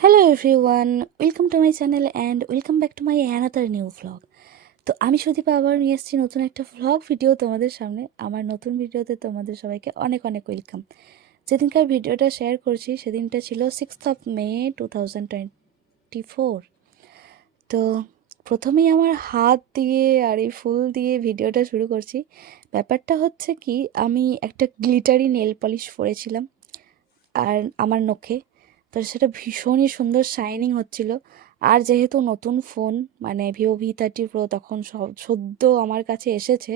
Hello everyone, welcome to my channel and welcome back to my another new vlog. তো আমি সুদীপা আবার নিয়ে এসেছি নতুন একটা ভ্লগ ভিডিও তোমাদের সামনে। আমার নতুন ভিডিওতে তোমাদের সবাইকে অনেক অনেক ওয়েলকাম। যেদিনকার ভিডিওটা শেয়ার করছি সেদিনটা ছিল 6 মে 2024। তো প্রথমেই আমার হাত দিয়ে আর এই ফুল দিয়ে ভিডিওটা শুরু করছি। ব্যাপারটা হচ্ছে কি, আমি একটা গ্লিটারি নেল পলিশ পরেছিলাম আর আমার নখে, তো সেটা ভীষণই সুন্দর শাইনিং হচ্ছিল। আর যেহেতু নতুন ফোন, মানে Vivo V30 Pro তখন সদ্য আমার কাছে এসেছে,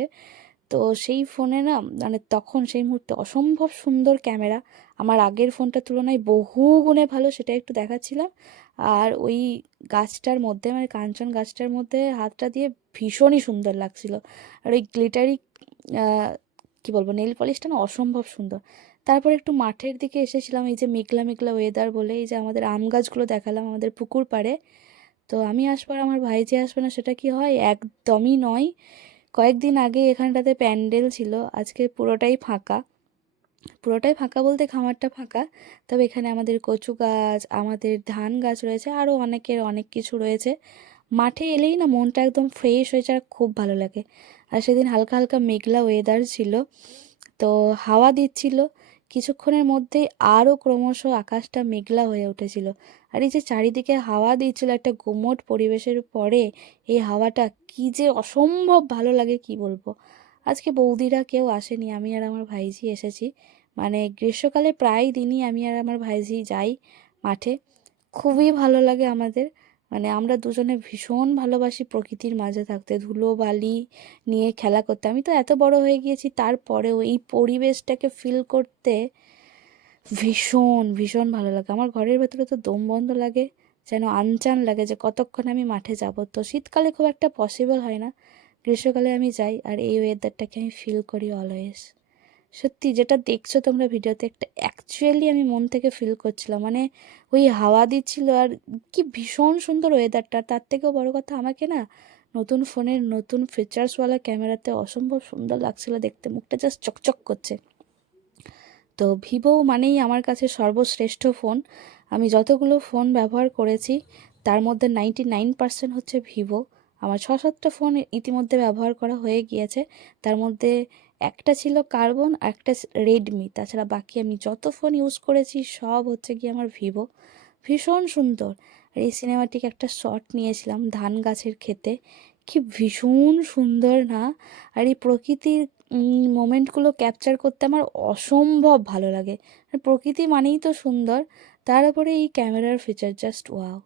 তো সেই ফোনে না, মানে তখন সেই মুহূর্তে অসম্ভব সুন্দর ক্যামেরা, আমার আগের ফোনটার তুলনায় বহু গুণে ভালো, সেটা একটু দেখাচ্ছিলাম। আর ওই গাছটার মধ্যে, মানে কাঞ্চন গাছটার মধ্যে হাতটা দিয়ে ভীষণই সুন্দর লাগছিল। আর ওই গ্লিটারি কী বলবো, নেল পলিশটা না অসম্ভব সুন্দর। তারপর একটু মাঠের দিকে এসেছিলাম, এই যে মেঘলা মেঘলা ওয়েদার বলে, এই যে আমাদের আম গাছগুলো দেখালাম আমাদের পুকুর পাড়ে। তো আমি আসবো আর আমার ভাইজি আসবে না, সেটা কি হয়? একদমই নয়। কয়েকদিন আগে এখানটাতে প্যান্ডেল ছিল, আজকে পুরোটাই ফাঁকা। পুরোটাই ফাঁকা বলতে খামারটা ফাঁকা, তবে এখানে আমাদের কচু গাছ, আমাদের ধান গাছ রয়েছে, আরও অনেকের অনেক কিছু রয়েছে। মাঠে এলেই না মনটা একদম ফ্রেশ হয়ে যায়, আর খুব ভালো লাগে। আর সেদিন হালকা হালকা মেঘলা ওয়েদার ছিল, তো হাওয়া দিচ্ছিল। কিছুক্ষণের মধ্যেই আরও ক্রমশ আকাশটা মেঘলা হয়ে উঠেছিল। আর এই যে চারিদিকে হাওয়া দিচ্ছিল একটা গুমোট পরিবেশের পরে, এই হাওয়াটা কি যে অসম্ভব ভালো লাগে কি বলবো। আজকে বৌদিরা কেউ আসেনি, আমি আর আমার ভাইঝি এসেছি। মানে গ্রীষ্মকালে প্রায় দিনই আমি আর আমার ভাইঝি যাই মাঠে। খুবই ভালো লাগে আমাদের। মানে আমরা দুজনে ভীষণ ভালোবাসি প্রকৃতির মাঝে থাকতে, ধুলো বালি নিয়ে খেলা করতে। আমি তো এত বড় হয়ে গিয়েছি, তারপরেও এই পরিবেশটাকে ফিল করতে ভীষণ ভীষণ ভালো লাগে। আমার ঘরের ভেতরে তো দম বন্ধ লাগে, যেন আনচান লাগে যে কতক্ষণ আমি মাঠে যাব। তো শীতকালে খুব একটা পসিবল হয় না, গ্রীষ্মকালে আমি যাই আর এই ওয়েদারটাকে আমি ফিল করি অলওয়েজ। সত্যি যেটা দেখছো তোমরা ভিডিওতে, একটা অ্যাকচুয়ালি আমি মন থেকে ফিল করছিলাম। মানে ওই হাওয়া দিচ্ছিল আর কি ভীষণ সুন্দর ওয়েদারটা। তার থেকেও বড় কথা, আমাকে না নতুন ফোনের নতুন ফিচার্সওয়ালা ক্যামেরাতে অসম্ভব সুন্দর লাগছিল দেখতে, মুখটা জাস্ট চকচক করছে। তো ভিভো মানেই আমার কাছে সর্বশ্রেষ্ঠ ফোন। আমি যতগুলো ফোন ব্যবহার করেছি তার মধ্যে 99% হচ্ছে ভিভো। আমার 6-7টা ফোন ইতিমধ্যে ব্যবহার করা হয়ে গিয়েছে, তার মধ্যে একটা ছিল কার্বন, একটা রেডমি। তাছাড়া বাকি আমি যত ফোন ইউজ করেছি সব হচ্ছে কি আমার ভিভো। ভীষণ সুন্দর। আর এই সিনেমাটিক একটা শট নিয়েছিলাম ধান গাছের ক্ষেতে, কি ভীষণ সুন্দর না? আর এই প্রকৃতির মোমেন্টগুলো ক্যাপচার করতে আমার অসম্ভব ভালো লাগে। আর প্রকৃতি মানেই তো সুন্দর, তার উপরে এই ক্যামেরার feature just wow.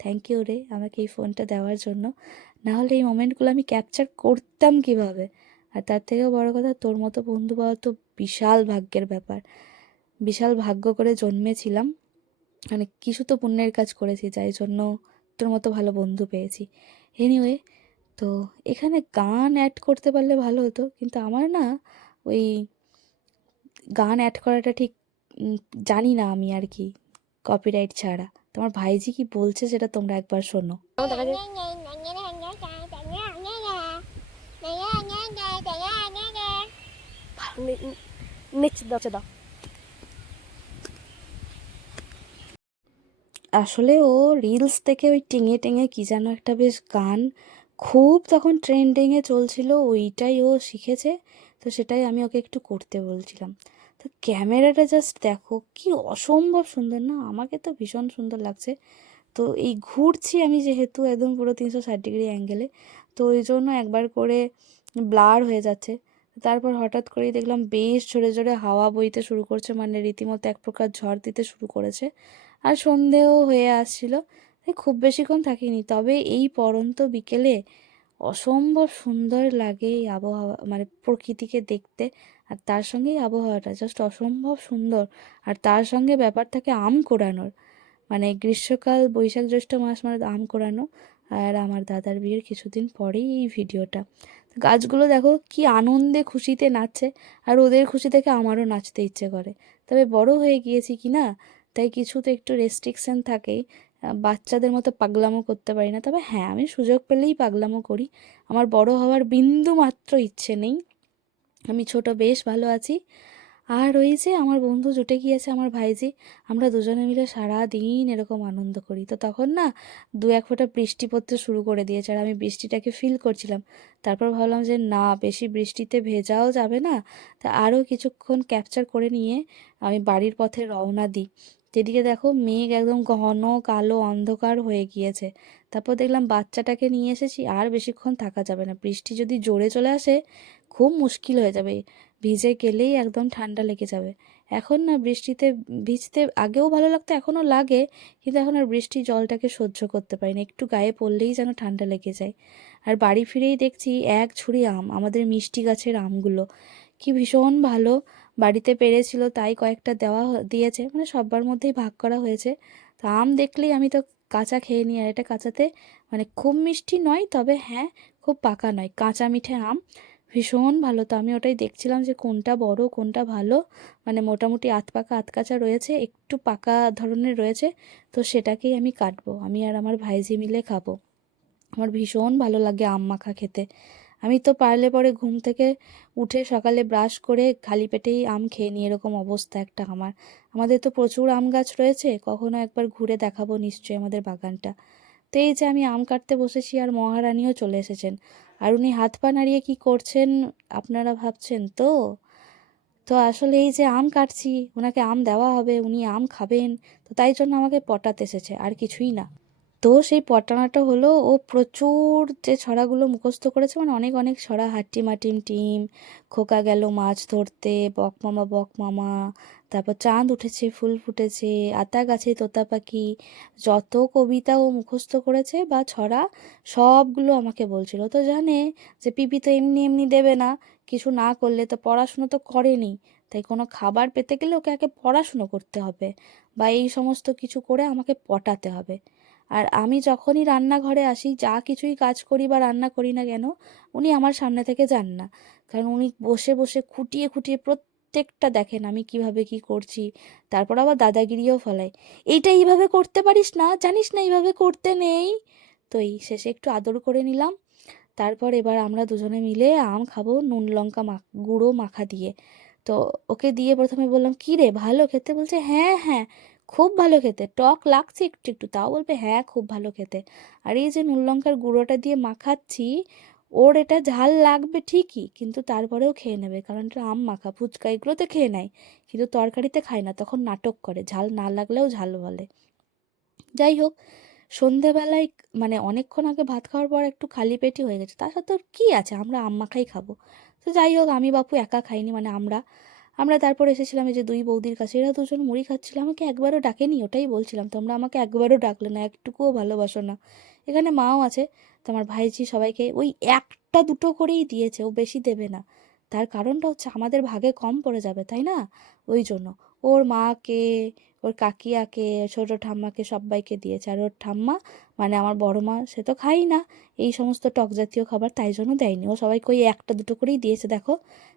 Thank you রে আমাকে এই ফোনটা দেওয়ার জন্য, না হলে এই মোমেন্টগুলো আমি ক্যাপচার করতাম কিভাবে? আর তার থেকেও বড় কথা, তোর মতো বন্ধু পাওয়া তো বিশাল ভাগ্যের ব্যাপার। বিশাল ভাগ্য করে জন্মেছিলাম, মানে কিছু তো পুণ্যের কাজ করেছি যাই জন্য তোর মতো ভালো বন্ধু পেয়েছি। এনিওয়ে, তো এখানে গান অ্যাড করতে পারলে ভালো হতো, কিন্তু আমার না ওই গান অ্যাড করাটা ঠিক জানি না আমি আর কি, কপিরাইট ছাড়া। তোমার ভাইজি কি বলছে সেটা তোমরা একবার শোনো। আসলে ও রিলস থেকে ওই টেঙে টেঙে কী যেন একটা বেশ গান খুব তখন ট্রেন্ডিংয়ে চলছিল, ওইটাই ও শিখেছে। তো সেটাই আমি ওকে একটু করতে বলছিলাম। তো ক্যামেরাটা জাস্ট দেখো কি অসম্ভব সুন্দর না? আমাকে তো ভীষণ সুন্দর লাগছে। তো এই ঘুরছি আমি যেহেতু একদম পুরো 360 ডিগ্রি অ্যাঙ্গেলে, তো ওই জন্য একবার করে ব্লার হয়ে যাচ্ছে। তারপর হঠাৎ করেই দেখলাম বেশ জোরে জোরে হাওয়া বইতে শুরু করছে, মানে রীতিমতো এক প্রকার ঝড় দিতে শুরু করেছে। আর সন্ধেও হয়ে আসছিল, তাই খুব বেশিক্ষণ থাকিনি। তবে এই পড়ন্ত বিকেলে অসম্ভব সুন্দর লাগে এই আবহাওয়া, মানে প্রকৃতিকে দেখতে। আর তার সঙ্গে এই আবহাওয়াটা জাস্ট অসম্ভব সুন্দর। আর তার সঙ্গে ব্যাপার থাকে আম কোড়ানোর, মানে গ্রীষ্মকাল বৈশাখ জ্যৈষ্ঠ মাস মানে আম কোড়ানো। আর আমার দাদার বিয়ের কিছুদিন পরেই এই ভিডিওটা। গাছগুলো দেখো কি আনন্দে খুশিতে নাচছে, আর ওদের খুশি দেখে আমারও নাচতে ইচ্ছে করে। তবে বড় হয়ে গিয়েছি কি না, তাই কিছু তো একটু রেস্ট্রিকশন থাকেই। বাচ্চাদের মতো পাগলামো করতে পারি না, তবে হ্যাঁ আমি সুযোগ পেলেই পাগলামো করি। আমার বড় হওয়ার বিন্দু মাত্র ইচ্ছে নেই, আমি ছোট বেশ ভালো আছি। আর ওই যে আমার বন্ধু জুটে গিয়েছে, আমার ভাইজি, আমরা দুজনে মিলে সারা দিন এরকম আনন্দ করি। তো তখন না দু এক ফোঁটা বৃষ্টি পড়তে শুরু করে দিয়েছে, আর আমি বৃষ্টিটাকে ফিল করছিলাম। তারপর ভাবলাম যে না, বেশি বৃষ্টিতে ভেজাও যাবে না, তা আরও কিছুক্ষণ ক্যাপচার করে নিয়ে আমি বাড়ির পথে রওনা দিই। যেদিকে দেখো মেঘ একদম ঘন কালো অন্ধকার হয়ে গিয়েছে। তারপর দেখলাম বাচ্চাটাকে নিয়ে এসেছি, আর বেশিক্ষণ থাকা যাবে না, বৃষ্টি যদি জোরে চলে আসে খুব মুশকিল হয়ে যাবে, ভিজে গেলেই একদম ঠান্ডা লেগে যাবে। এখন না বৃষ্টিতে ভিজতে আগেও ভালো লাগতো, এখনও লাগে, কিন্তু এখন আর বৃষ্টির জলটাকে সহ্য করতে পারি না, একটু গায়ে পড়লেই যেন ঠান্ডা লেগে যায়। আর বাড়ি ফিরেই দেখছি এক ঝুড়ি আম, আমাদের মিষ্টি গাছের আমগুলো কি ভীষণ ভালো, বাড়িতে পেরেছিল তাই কয়েকটা দিয়েছে, মানে সবার মধ্যেই ভাগ করা হয়েছে। তো আম দেখলেই আমি তো কাঁচা খেয়ে নিই, আর এটা কাঁচাতে মানে খুব মিষ্টি নয়, তবে হ্যাঁ খুব পাকা নয়, কাঁচা মিঠে আম, ভীষণ ভালো। তো আমি ওটাই দেখছিলাম যে কোনটা বড় কোনটা ভালো, মানে মোটামুটি আধ পাকা আধ কাঁচা রয়েছে, একটু পাকা ধরনের রয়েছে, তো সেটাকেই আমি কাটবো, আমি আর আমার ভাইজি মিলে খাবো। আমার ভীষণ ভালো লাগে আম মাখা খেতে। আমি তো পারলে পরে ঘুম থেকে উঠে সকালে ব্রাশ করে খালি পেটেই আম খেয়ে নিই, এরকম অবস্থা একটা আমার। আমাদের তো প্রচুর আম গাছ রয়েছে, কখনো একবার ঘুরে দেখাবো নিশ্চয়ই আমাদের বাগানটা। তো এই যে আমি আম কাটতে বসেছি, আর মহারানীও চলে এসেছেন, আর উনি হাত পা নাড়িয়ে কি করছেন আপনারা ভাবছেন তো? তো আসলে এই যে আম কাটছি, ওনাকে আম দেওয়া হবে, উনি আম খাবেন, তো তাই জন্য আমাকে পটাতে এসেছে, আর কিছুই না। তো সেই পটানোটা হলো, ও প্রচুর যে ছড়াগুলো মুখস্থ করেছে, মানে অনেক অনেক ছড়া, হাট্টিমা টিম টিম, খোকা গেল মাছ ধরতে, বক মামা বক মামা, তারপর চাঁদ উঠেছে ফুল ফুটেছে, আতা গাছে তোতা পাখি, যত কবিতা ও মুখস্থ করেছে বা ছড়া, সবগুলো আমাকে বলছিল। তো জানে যে পিপি তো এমনি এমনি দেবে না, কিছু না করলে, তো পড়াশুনো তো করেনি, তাই কোনো খাবার পেতে গেলে ওকে আগে পড়াশুনো করতে হবে, বা এই সমস্ত কিছু করে আমাকে পটাতে হবে। আর আমি যখনই রান্নাঘরে আসি, যা কিছুই কাজ করি বা রান্না করি না কেন, উনি আমার সামনে থেকে যান না, কারণ উনি বসে বসে খুঁটিয়ে খুঁটিয়ে প্রত্যেকটা দেখেন আমি কিভাবে কি করছি, তারপর আবার দাদাগিরিও ফলায়, এইটা এইভাবে করতে পারিস না, জানিস না এইভাবে করতে নেই। তো এই শেষে একটু আদর করে নিলাম। তারপর এবার আমরা দুজনে মিলে আম খাবো নুন লঙ্কা গুঁড়ো মাখা দিয়ে। তো ওকে দিয়ে প্রথমে বললাম, কী রে ভালো খেতে? বলছে হ্যাঁ হ্যাঁ খুব ভালো খেতে, টক লাগছে একটু একটু, তাও বলবে হ্যাঁ খুব ভালো খেতে। আর এই যে নুন লঙ্কার গুঁড়োটা দিয়ে মাখাচ্ছি, ওর এটা ঝাল লাগবে ঠিকই, কিন্তু তারপরেও খেয়ে নেবে, কারণ এটা আম মাখা, ফুচকা এগুলোতে খেয়ে নেয়, কিন্তু তরকারিতে খায় না, তখন নাটক করে, ঝাল না লাগলেও ঝাল বলে। যাই হোক, সন্ধেবেলায় মানে অনেকক্ষণ আগে ভাত খাওয়ার পর একটু খালি পেটই হয়ে গেছে, তার সাথে ওর কী আছে, আমরা আম মাখাই খাবো। তো যাই হোক, আমি বাপু একা খাইনি, মানে আমরা আমরা তারপর এসেছিলাম এই যে দুই বৌদির কাছে, এরা দুজন মুড়ি খাচ্ছিল, আমাকে একবারও ডাকেনি, ওটাই বলছিলাম, তোমরা আমাকে একবারও ডাকলে না, একটুকুও ভালোবাসো না। এখানে মাও আছে, তো আমার ভাইঝি সবাইকে ওই একটা দুটো করেই দিয়েছে, ও বেশি দেবে না, তার কারণটা হচ্ছে আমাদের ভাগে কম পড়ে যাবে তাই না, ওই জন্য। ওর মাকে, ওর কাকিয়াকে, ছোট ঠাম্মাকে সবাইকে দিয়েছে, আর ওর ঠাম্মা মানে আমার বড় মা, সে তো খাই না এই সমস্ত টক জাতীয় খাবার, তাই জন্য দেয়নি, ও সবাইকে ওই একটা দুটো করেই দিয়েছে দেখো,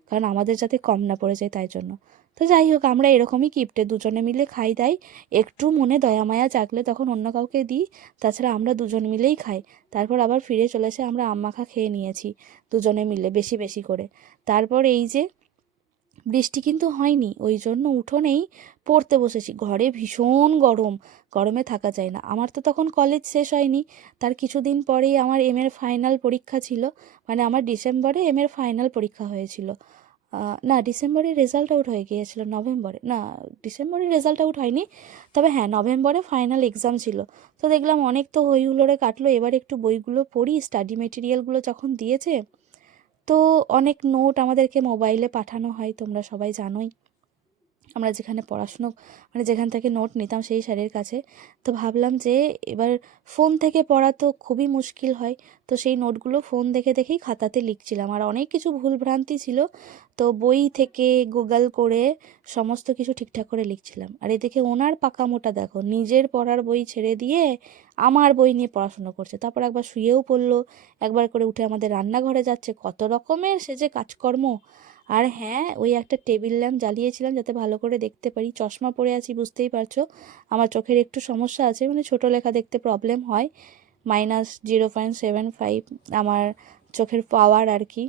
কারণ আমাদের যাতে কম না পড়ে যায় তাই জন্য। তো যাই হোক, আমরা এরকমই কিপটে, দুজনে মিলে খাই দাই, একটু মনে দয়া মায়া জাগলে তখন অন্য কাউকে দিই, তাছাড়া আমরা দুজন মিলেই খাই। তারপর আবার ফিরে চলে এসে আমরা আম মাখা খেয়ে নিয়েছি দুজনে মিলে বেশি বেশি করে। তারপর এই যে বৃষ্টি কিন্তু হয়নি, ওই জন্য উঠোনেই পড়তে বসেছি, ঘরে ভীষণ গরম, গরমে থাকা যায় না। আমার তো তখন কলেজ শেষ হয়নি, তার কিছুদিন পরেই আমার এর ফাইনাল পরীক্ষা ছিল, মানে আমার ডিসেম্বরে এর ফাইনাল পরীক্ষা হয়েছিল। না, ডিসেম্বরে রেজাল্ট আউট হয়ে গিয়েছিল, নভেম্বরে না, ডিসেম্বরে রেজাল্ট আউট হয়নি, তবে হ্যাঁ নভেম্বরে ফাইনাল এক্সাম ছিল। তো দেখলাম অনেক তো হই হুল্লোড়ে কাটলো, এবার একটু বইগুলো পড়ি, স্টাডি মেটেরিয়ালগুলো যখন দিয়েছে, তো অনেক নোট আমাদেরকে মোবাইলে পাঠানো হয়, তোমরা সবাই জানোই, আমরা যেখানে পড়াশুনো মানে যেখান থেকে নোট নিতাম সেই স্যারের কাছে। তো ভাবলাম যে এবার ফোন থেকে পড়া তো খুবই মুশকিল হয়, তো সেই নোটগুলো ফোন দেখে দেখেই খাতাতে লিখছিলাম, আর অনেক কিছু ভুলভ্রান্তি ছিল, তো বই থেকে গুগল করে সমস্ত কিছু ঠিকঠাক করে লিখছিলাম। আর এদিকে ওনার পাকা মোটা দেখো, নিজের পড়ার বই ছেড়ে দিয়ে আমার বই নিয়ে পড়াশুনো করছে, তারপর একবার শুয়েও পড়লো, একবার করে উঠে আমাদের রান্নাঘরে যাচ্ছে, কত রকমের সে যে কাজকর্ম। আর হ্যাঁ, ওই একটা টেবিল ল্যাম্প জ্বালিয়েছিলাম যাতে ভালো করে দেখতে পারি, চশমা পরে আছি বুঝতেই পারছো, আমার চোখের একটু সমস্যা আছে, মানে ছোটো লেখা দেখতে প্রবলেম হয়, -0.75 আমার চোখের পাওয়ার আর কি।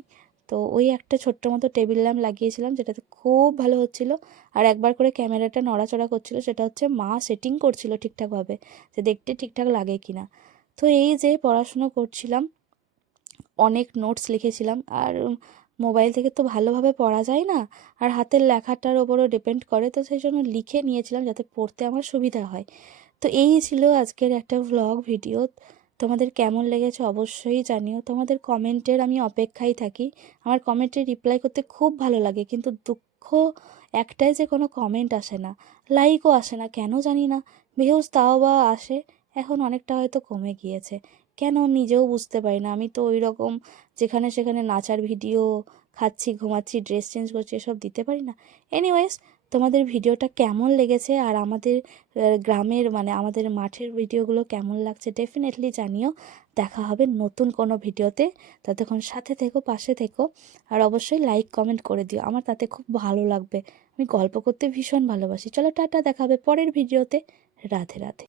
তো ওই একটা ছোট্ট মতো টেবিল ল্যাম্প লাগিয়েছিলাম, যেটাতে খুব ভালো হচ্ছিল। আর একবার করে ক্যামেরাটা নড়াচড়া করছিল, সেটা হচ্ছে মা সেটিং করছিল ঠিকঠাকভাবে, যে দেখতে ঠিকঠাক লাগে কি না। তো এই যে পড়াশুনো করছিলাম, অনেক নোটস লিখেছিলাম। আর মোবাইল থেকে তো ভালোভাবে পড়া যায় না, আর হাতের লেখাটার ওপরও ডিপেন্ড করে, তো সেই জন্য লিখে নিয়েছিলাম যাতে পড়তে আমার সুবিধা হয়। তো এই ছিল আজকের একটা ভ্লগ ভিডিও। তোমাদের কেমন লেগেছে অবশ্যই জানিও। তোমাদের কমেন্টের আমি অপেক্ষায় থাকি। আমার কমেন্টে রিপ্লাই করতে খুব ভালো লাগে, কিন্তু দুঃখ একটাই যে কোনো কমেন্ট আসে না, লাইকও আসে না, কেন জানি না। ভিউজ তাও বা আসে, এখন অনেকটা হয়তো কমে গিয়েছে, কেন নিজেও বুঝতে পারি না। আমি তো ওই রকম যেখানে সেখানে নাচার ভিডিও, খাচ্ছি ঘুমাচ্ছি ড্রেস চেঞ্জ করছি, এসব দিতে পারি না। এনিওয়েজ, তোমাদের ভিডিওটা কেমন লেগেছে আর আমাদের গ্রামের মানে আমাদের মাঠের ভিডিওগুলো কেমন লাগছে ডেফিনেটলি জানিও। দেখা হবে নতুন কোনো ভিডিওতে। ততক্ষণ সাথে থেকো, পাশে থেকো, আর অবশ্যই লাইক কমেন্ট করে দিও, আমার তাতে খুব ভালো লাগবে। আমি গল্প করতে ভীষণ ভালোবাসি। চলো টাটা, দেখা হবে পরের ভিডিওতে। রাধে রাধে।